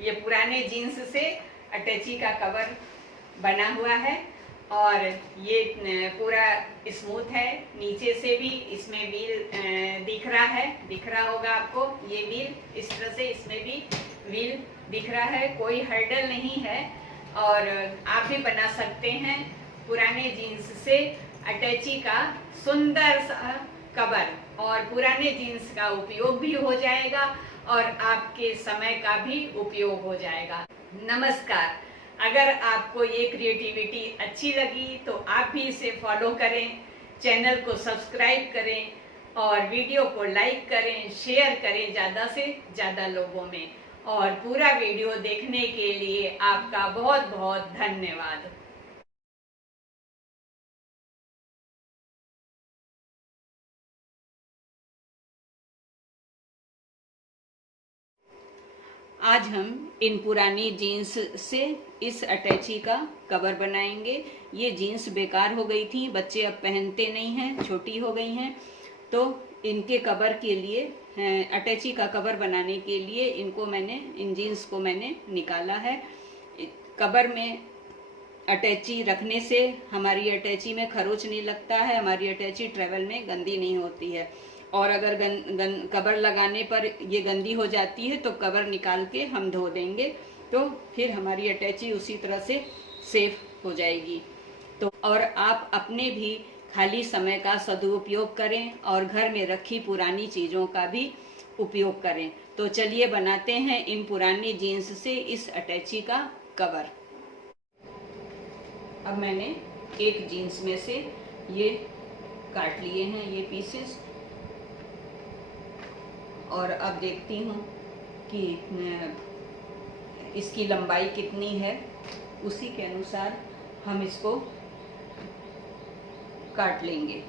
ये पुराने जीन्स से अटैची का कवर बना हुआ है और ये पूरा स्मूथ है। नीचे से भी इसमें व्हील दिख रहा होगा आपको। ये व्हील इस तरह से इसमें भी व्हील दिख रहा है, कोई हर्डल नहीं है और आप भी बना सकते हैं पुराने जीन्स से अटैची का सुंदर सा कवर। और पुराने जीन्स का उपयोग भी हो जाएगा और आपके समय का भी उपयोग हो जाएगा। नमस्कार, अगर आपको ये क्रिएटिविटी अच्छी लगी तो आप भी इसे फॉलो करें, चैनल को सब्सक्राइब करें और वीडियो को लाइक करें, शेयर करें ज़्यादा से ज़्यादा लोगों में। और पूरा वीडियो देखने के लिए आपका बहुत बहुत धन्यवाद। आज हम इन पुरानी जीन्स से इस अटैची का कवर बनाएंगे। ये जीन्स बेकार हो गई थी, बच्चे अब पहनते नहीं हैं, छोटी हो गई हैं, तो इनके कवर के लिए अटैची का कवर बनाने के लिए इन जीन्स को मैंने निकाला है। कवर में अटैची रखने से हमारी अटैची में खरोच नहीं लगता है, हमारी अटैची ट्रेवल में गंदी नहीं होती है। और अगर कवर लगाने पर ये गंदी हो जाती है तो कवर निकाल के हम धो देंगे तो फिर हमारी अटैची उसी तरह से सेफ हो जाएगी। तो और आप अपने भी खाली समय का सदुपयोग करें और घर में रखी पुरानी चीज़ों का भी उपयोग करें। तो चलिए बनाते हैं इन पुरानी जीन्स से इस अटैची का कवर। अब मैंने एक जीन्स में से ये काट लिए हैं ये पीसेस और अब देखती हूँ कि इसकी लंबाई कितनी है, उसी के अनुसार हम इसको काट लेंगे।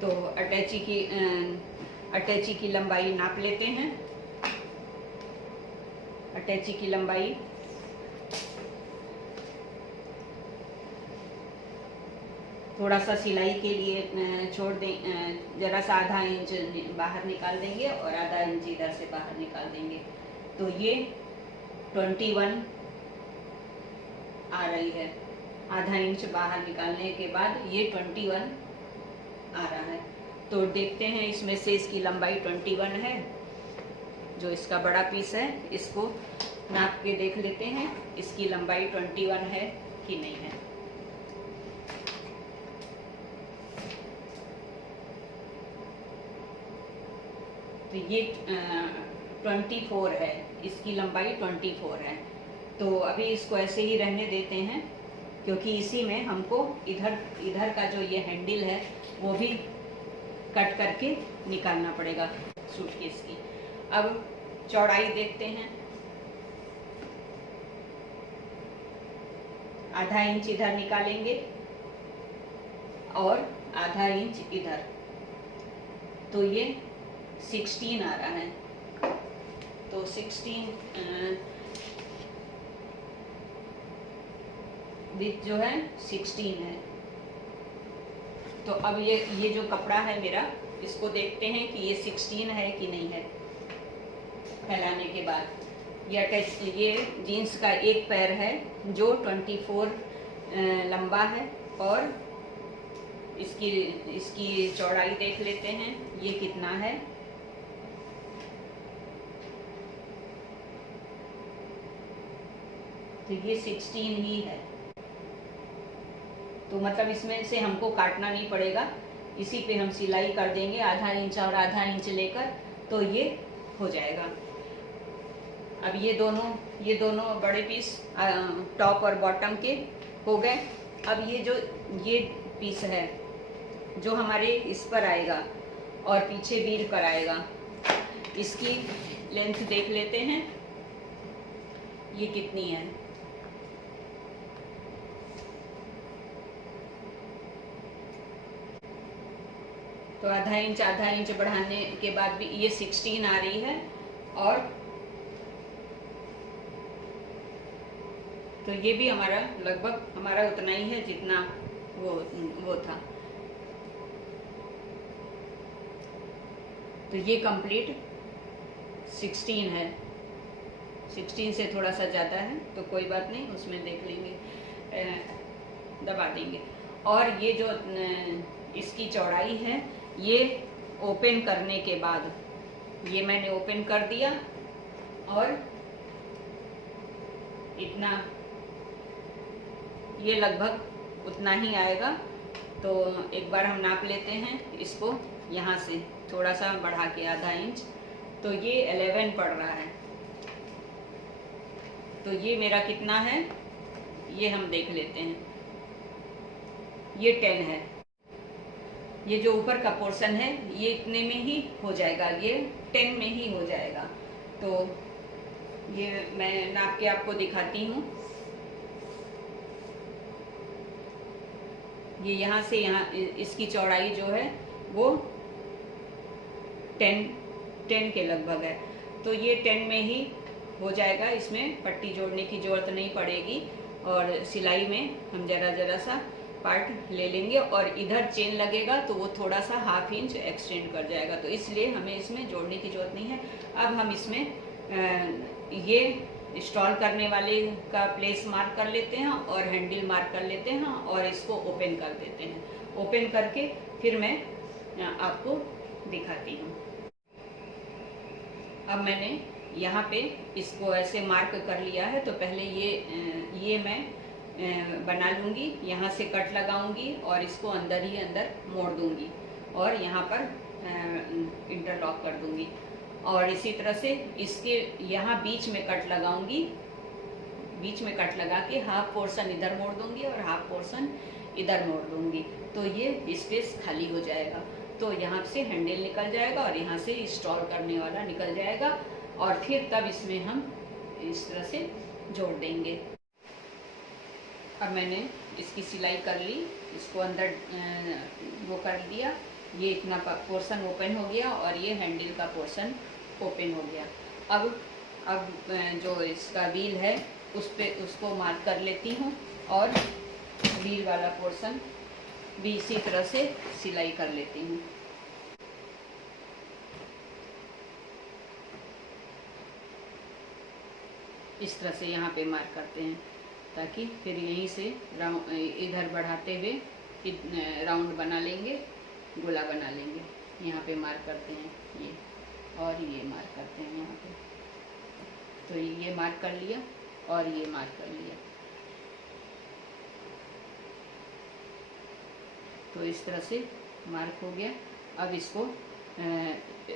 तो अटैची की लंबाई नाप लेते हैं। अटैची की लंबाई थोड़ा सा सिलाई के लिए छोड़ दें, जरा सा आधा इंच बाहर निकाल देंगे और आधा इंच इधर से बाहर निकाल देंगे। तो ये 21 आ रही है। आधा इंच बाहर निकालने के बाद ये 21 आ रहा है। तो देखते हैं इसमें से इसकी लंबाई 21 है। जो इसका बड़ा पीस है इसको नाप के देख लेते हैं इसकी लंबाई 21 है कि नहीं है। तो ये 24 है, इसकी लंबाई 24 है। तो अभी इसको ऐसे ही रहने देते हैं क्योंकि इसी में हमको इधर का जो ये हैंडल है वो भी कट करके निकालना पड़ेगा सूटकेस की। अब चौड़ाई देखते हैं। आधा इंच इधर निकालेंगे और आधा इंच इधर, तो ये 16 आ रहा है। तो 16 विड्थ जो है 16 है। तो अब ये जो कपड़ा है मेरा, इसको देखते हैं कि ये 16 है कि नहीं है। फैलाने के बाद ये जीन्स का एक पैर है जो 24 लंबा है और इसकी चौड़ाई देख लेते हैं ये कितना है। तो ये 16 ही है। तो मतलब इसमें से हमको काटना नहीं पड़ेगा, इसी पे हम सिलाई कर देंगे आधा इंच और आधा इंच लेकर, तो ये हो जाएगा। अब ये दोनों बड़े पीस टॉप और बॉटम के हो गए। अब ये पीस है जो हमारे इस पर आएगा और पीछे व्हील पर आएगा, इसकी लेंथ देख लेते हैं ये कितनी है। तो आधा इंच बढ़ाने के बाद भी ये 16 आ रही है। और तो ये भी हमारा लगभग हमारा उतना ही है जितना वो था। तो ये कंप्लीट 16 है, 16 से थोड़ा सा ज़्यादा है तो कोई बात नहीं, उसमें देख लेंगे, दबा देंगे। और ये जो इसकी चौड़ाई है, ये ओपन करने के बाद, ये मैंने ओपन कर दिया और इतना, ये लगभग उतना ही आएगा। तो एक बार हम नाप लेते हैं इसको, यहाँ से थोड़ा सा बढ़ा के आधा इंच, तो ये 11 पड़ रहा है। तो ये मेरा कितना है ये हम देख लेते हैं, ये 10 है। ये जो ऊपर का पोर्शन है ये इतने में ही हो जाएगा, ये 10 में ही हो जाएगा। तो ये मैं नाप के आपको दिखाती हूँ। ये यहाँ से यहाँ इसकी चौड़ाई जो है वो 10 के लगभग है। तो ये 10 में ही हो जाएगा, इसमें पट्टी जोड़ने की ज़रूरत नहीं पड़ेगी। और सिलाई में हम ज़रा सा पार्ट ले लेंगे और इधर चेन लगेगा तो वो थोड़ा सा ½ इंच एक्सटेंड कर जाएगा, तो इसलिए हमें इसमें जोड़ने की ज़रूरत नहीं है। अब हम इसमें ये इंस्टॉल करने वाले का प्लेस मार्क कर लेते हैं और हैंडल मार्क कर लेते हैं और इसको ओपन कर देते हैं। ओपन करके फिर मैं आपको दिखाती हूँ। अब मैंने यहाँ पे इसको ऐसे मार्क कर लिया है, तो पहले ये मैं बना लूँगी, यहाँ से कट लगाऊंगी और इसको अंदर ही अंदर मोड़ दूंगी और यहाँ पर इंटरलॉक कर दूंगी। और इसी तरह से इसके यहाँ बीच में कट लगाऊंगी, बीच में कट लगा के ½ पोर्शन इधर मोड़ दूंगी और ½ पोर्शन इधर मोड़ दूंगी, तो ये स्पेस खाली हो जाएगा। तो यहाँ से हैंडल निकल जाएगा और यहाँ से इंस्टॉल करने वाला निकल जाएगा और फिर तब इसमें हम इस तरह से जोड़ देंगे। अब मैंने इसकी सिलाई कर ली, इसको अंदर वो कर दिया, ये इतना पोर्शन ओपन हो गया और ये हैंडल का पोर्शन ओपन हो गया। अब जो इसका व्हील है उसको मार्क कर लेती हूँ और व्हील वाला पोर्शन भी इसी तरह से सिलाई कर लेती हूँ। इस तरह से यहाँ पे मार्क करते हैं ताकि फिर यहीं से राउंड इधर बढ़ाते हुए राउंड बना लेंगे, गोला बना लेंगे। यहाँ पे मार्क करते हैं ये और ये मार्क करते हैं यहाँ पे। तो ये मार्क कर लिया और ये मार्क कर लिया। तो इस तरह से मार्क हो गया। अब इसको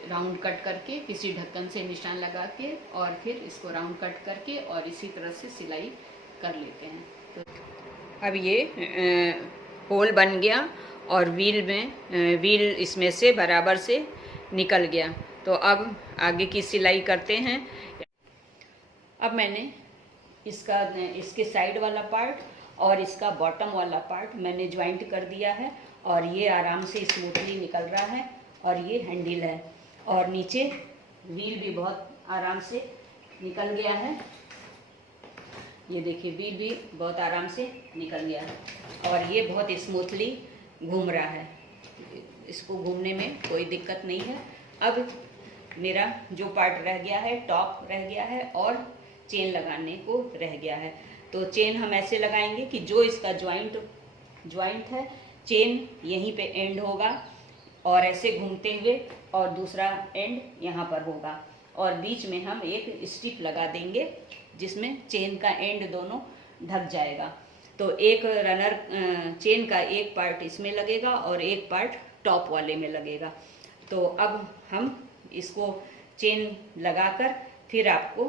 राउंड कट करके किसी ढक्कन से निशान लगा के और फिर इसको राउंड कट करके और इसी तरह से सिलाई कर लेते हैं। तो अब ये होल बन गया और व्हील इसमें से बराबर से निकल गया। तो अब आगे की सिलाई करते हैं। अब मैंने इसके साइड वाला पार्ट और इसका बॉटम वाला पार्ट मैंने ज्वाइंट कर दिया है और ये आराम से स्मूथली निकल रहा है और ये हैंडल है और नीचे व्हील भी बहुत आराम से निकल गया है। ये देखिए व्हील भी बहुत आराम से निकल गया है और ये बहुत स्मूथली घूम रहा है, इसको घूमने में कोई दिक्कत नहीं है। अब मेरा जो पार्ट रह गया है, टॉप रह गया है और चेन लगाने को रह गया है। तो चेन हम ऐसे लगाएंगे कि जो इसका ज्वाइंट है, चेन यहीं पे एंड होगा और ऐसे घूमते हुए और दूसरा एंड यहाँ पर होगा और बीच में हम एक स्ट्रिप लगा देंगे जिसमें चेन का एंड दोनों ढक जाएगा। तो एक रनर चेन का एक पार्ट इसमें लगेगा और एक पार्ट टॉप वाले में लगेगा। तो अब हम इसको चेन लगाकर फिर आपको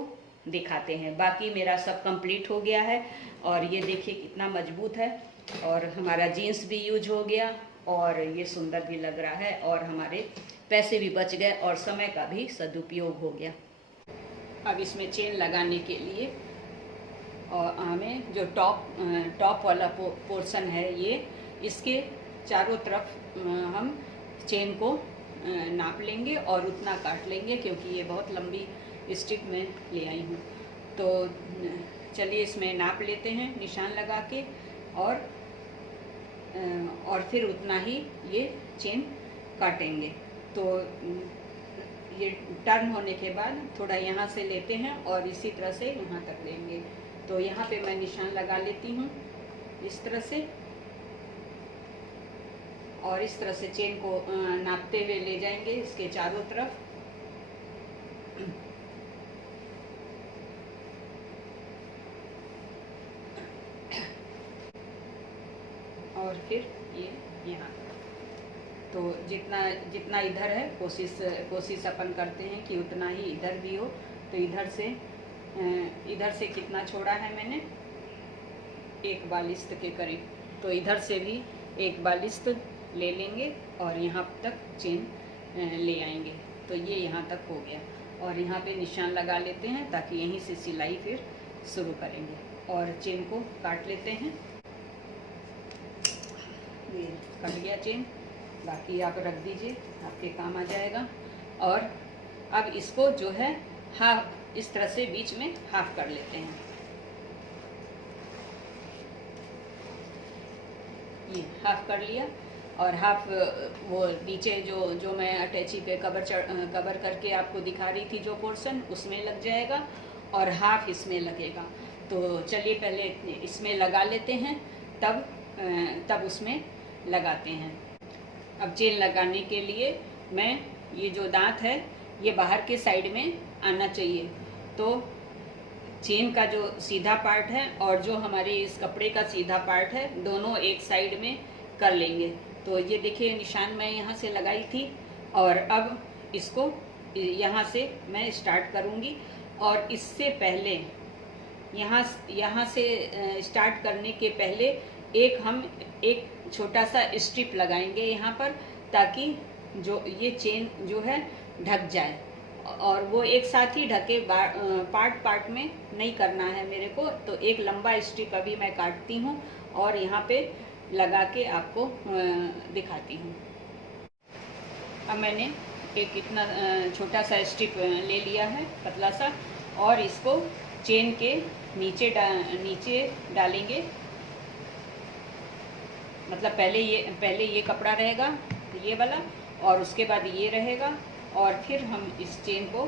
दिखाते हैं। बाकी मेरा सब कंप्लीट हो गया है और ये देखिए कितना मजबूत है और हमारा जीन्स भी यूज हो गया और ये सुंदर भी लग रहा है और हमारे पैसे भी बच गए और समय का भी सदुपयोग हो गया। अब इसमें चेन लगाने के लिए और हमें जो टॉप वाला पोर्शन है, ये इसके चारों तरफ हम चेन को नाप लेंगे और उतना काट लेंगे क्योंकि ये बहुत लंबी स्टिक में ले आई हूँ। तो चलिए इसमें नाप लेते हैं निशान लगा के और फिर उतना ही ये चेन काटेंगे। तो ये टर्न होने के बाद थोड़ा यहाँ से लेते हैं और इसी तरह से यहाँ तक लेंगे। तो यहाँ पे मैं निशान लगा लेती हूँ इस तरह से, और इस तरह से चेन को नापते हुए ले जाएंगे इसके चारों तरफ। और फिर ये यहाँ, तो जितना जितना इधर है कोशिश अपन करते हैं कि उतना ही इधर भी हो। तो इधर से कितना छोड़ा है मैंने, 1/42 के करीब। तो इधर से भी 1/42 ले लेंगे और यहाँ तक चेन ले आएंगे। तो ये यहाँ तक हो गया, और यहाँ पे निशान लगा लेते हैं ताकि यहीं से सिलाई फिर शुरू करेंगे। और चेन को काट लेते हैं। ये कट गया चेन, बाकी आप रख दीजिए, आपके काम आ जाएगा। और अब इसको जो है हाफ, इस तरह से बीच में हाफ कर लेते हैं। ये हाफ कर लिया, और हाफ वो नीचे जो मैं अटैची पे कवर करके आपको दिखा रही थी जो पोर्शन, उसमें लग जाएगा और हाफ इसमें लगेगा। तो चलिए पहले इसमें लगा लेते हैं, तब उसमें लगाते हैं। अब चेन लगाने के लिए मैं, ये जो दांत है ये बाहर के साइड में आना चाहिए। तो चेन का जो सीधा पार्ट है और जो हमारे इस कपड़े का सीधा पार्ट है, दोनों एक साइड में कर लेंगे। तो ये देखिए निशान मैं यहाँ से लगाई थी, और अब इसको यहाँ से मैं स्टार्ट करूँगी। और इससे पहले यहाँ से स्टार्ट करने के पहले हम एक छोटा सा स्ट्रिप लगाएंगे यहाँ पर, ताकि जो ये चेन जो है ढक जाए। और वो एक साथ ही ढके, पार्ट में नहीं करना है मेरे को। तो एक लंबा स्ट्रिप अभी मैं काटती हूँ और यहाँ पे लगा के आपको दिखाती हूँ। अब मैंने एक इतना छोटा सा स्ट्रिप ले लिया है, पतला सा, और इसको चेन के नीचे डालेंगे। मतलब पहले ये कपड़ा रहेगा, ये वाला, और उसके बाद ये रहेगा, और फिर हम इस चेन को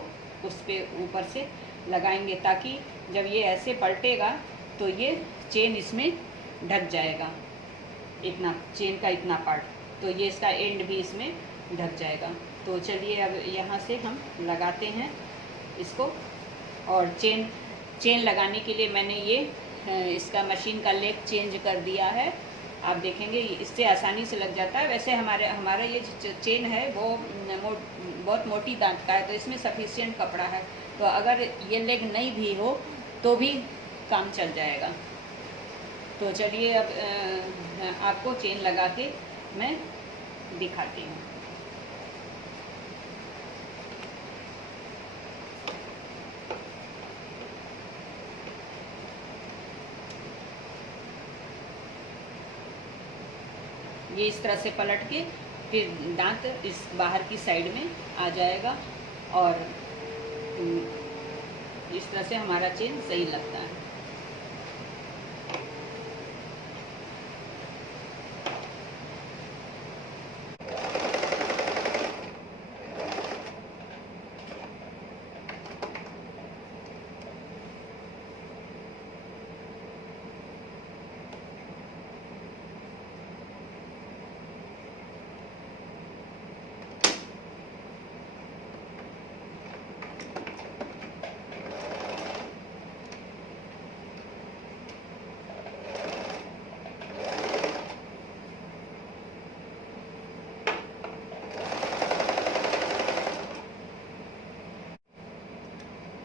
उस पे ऊपर से लगाएंगे, ताकि जब ये ऐसे पलटेगा तो ये चेन इसमें ढक जाएगा, इतना चेन का इतना पार्ट। तो ये इसका एंड भी इसमें ढक जाएगा। तो चलिए अब यहाँ से हम लगाते हैं इसको। और चेन लगाने के लिए मैंने ये इसका मशीन का लेग चेंज कर दिया है। आप देखेंगे इससे आसानी से लग जाता है। वैसे हमारा ये चेन है वो बहुत मोटी दांत का है, तो इसमें सफिशिएंट कपड़ा है। तो अगर ये लेग नहीं भी हो तो भी काम चल जाएगा। तो चलिए अब आपको चेन लगा के मैं दिखाती हूँ। ये इस तरह से पलट के फिर दांत इस बाहर की साइड में आ जाएगा, और इस तरह से हमारा चेन सही लगता है।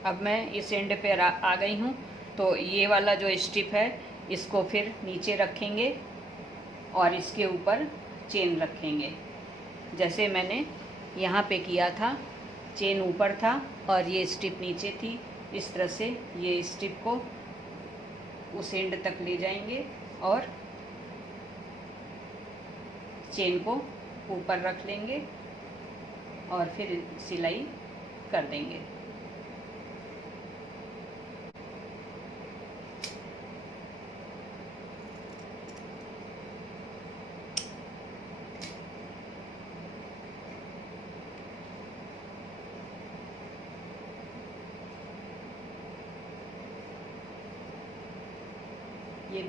अब मैं इस एंड पे आ गई हूँ। तो ये वाला जो स्ट्रिप है इसको फिर नीचे रखेंगे और इसके ऊपर चेन रखेंगे, जैसे मैंने यहाँ पे किया था। चेन ऊपर था और ये स्ट्रिप नीचे थी। इस तरह से ये स्ट्रिप को उस एंड तक ले जाएंगे और चेन को ऊपर रख लेंगे और फिर सिलाई कर देंगे।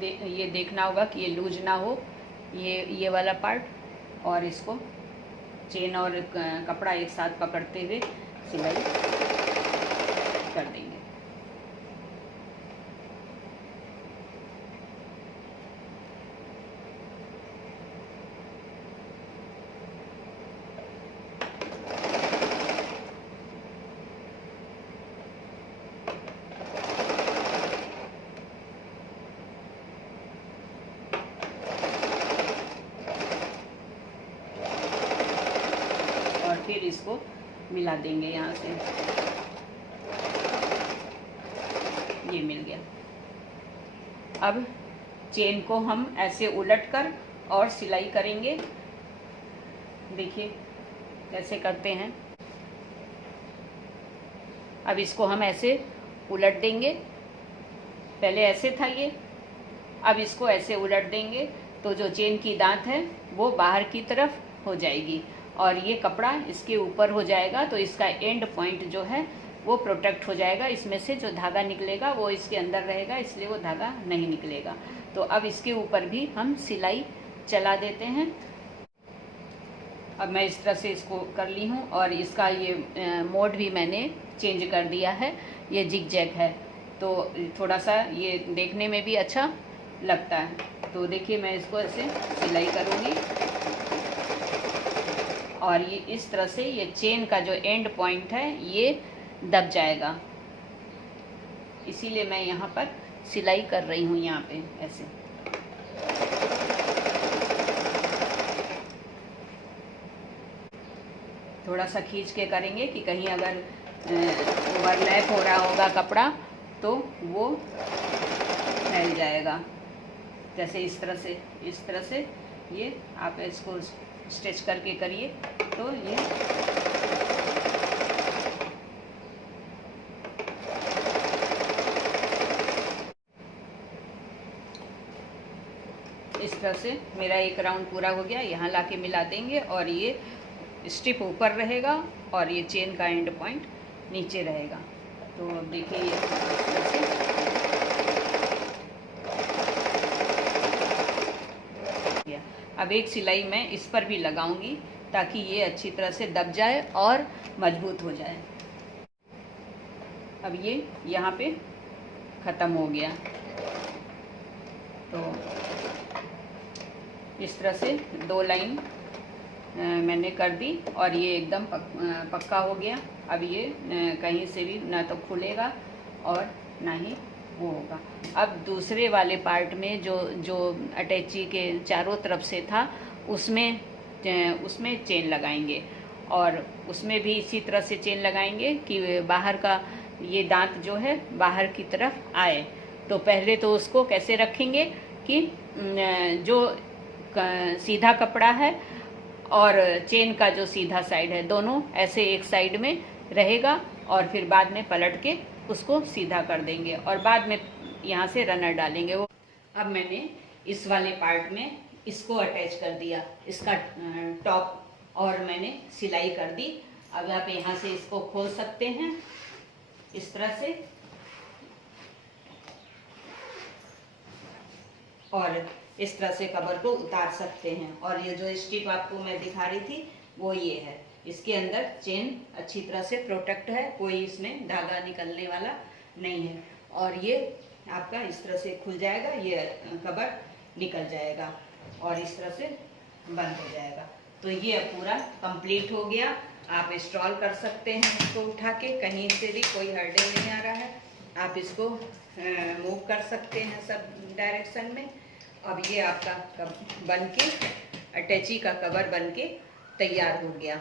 ये देखना होगा कि ये लूज ना हो, ये वाला पार्ट, और इसको चेन और कपड़ा एक साथ पकड़ते हुए सिलाई कर देंगे। फिर इसको मिला देंगे यहाँ से, ये मिल गया। अब चेन को हम ऐसे उलटकर और सिलाई करेंगे। देखिए कैसे करते हैं। अब इसको हम ऐसे उलट देंगे, पहले ऐसे था ये, अब इसको ऐसे उलट देंगे तो जो चेन की दांत है वो बाहर की तरफ हो जाएगी और ये कपड़ा इसके ऊपर हो जाएगा, तो इसका एंड पॉइंट जो है वो प्रोटेक्ट हो जाएगा। इसमें से जो धागा निकलेगा वो इसके अंदर रहेगा, इसलिए वो धागा नहीं निकलेगा। तो अब इसके ऊपर भी हम सिलाई चला देते हैं। अब मैं इस तरह से इसको कर ली हूँ और इसका ये मोड भी मैंने चेंज कर दिया है, ये जिग जैग है, तो थोड़ा सा ये देखने में भी अच्छा लगता है। तो देखिए मैं इसको ऐसे सिलाई करूँगी और ये इस तरह से ये चेन का जो एंड पॉइंट है ये दब जाएगा, इसीलिए मैं यहाँ पर सिलाई कर रही हूँ यहाँ पे ऐसे। थोड़ा सा खींच के करेंगे कि कहीं अगर ओवरलैप हो रहा होगा कपड़ा तो वो फैल जाएगा। जैसे इस तरह से ये आप इसको स्टिच करके करिए तो ये इस तरह से मेरा एक राउंड पूरा हो गया। यहाँ लाके मिला देंगे और ये स्टिप ऊपर रहेगा और ये चेन का एंड पॉइंट नीचे रहेगा। तो अब देखिए ये इस तरह से अब एक सिलाई मैं इस पर भी लगाऊंगी ताकि ये अच्छी तरह से दब जाए और मजबूत हो जाए। अब ये यहाँ पे ख़त्म हो गया। तो इस तरह से 2 लाइन मैंने कर दी और ये एकदम पक्का हो गया। अब ये कहीं से भी ना तो खुलेगा और ना ही वो होगा। अब दूसरे वाले पार्ट में जो अटैची के चारों तरफ से था उसमें चेन लगाएंगे और उसमें भी इसी तरह से चेन लगाएंगे कि बाहर का ये दांत जो है बाहर की तरफ आए। तो पहले तो उसको कैसे रखेंगे कि जो सीधा कपड़ा है और चेन का जो सीधा साइड है दोनों ऐसे एक साइड में रहेगा और फिर बाद में पलट के उसको सीधा कर देंगे और बाद में यहाँ से रनर डालेंगे। वो अब मैंने इस वाले पार्ट में इसको अटैच कर दिया, इसका टॉप, और मैंने सिलाई कर दी। अब आप यहाँ से इसको खोल सकते हैं इस तरह से और इस तरह से कवर को उतार सकते हैं। और ये जो स्ट्रिप आपको मैं दिखा रही थी वो ये है, इसके अंदर चेन अच्छी तरह से प्रोटेक्ट है, कोई इसमें धागा निकलने वाला नहीं है और ये आपका इस तरह से खुल जाएगा, ये कवर निकल जाएगा और इस तरह से बंद हो जाएगा। तो ये अब पूरा कंप्लीट हो गया। आप इंस्टॉल कर सकते हैं इसको उठा के, कहीं से भी कोई हर्डल नहीं आ रहा है। आप इसको मूव कर सकते हैं सब डायरेक्शन में। अब ये आपका बन के अटैची का कवर बन के तैयार हो गया।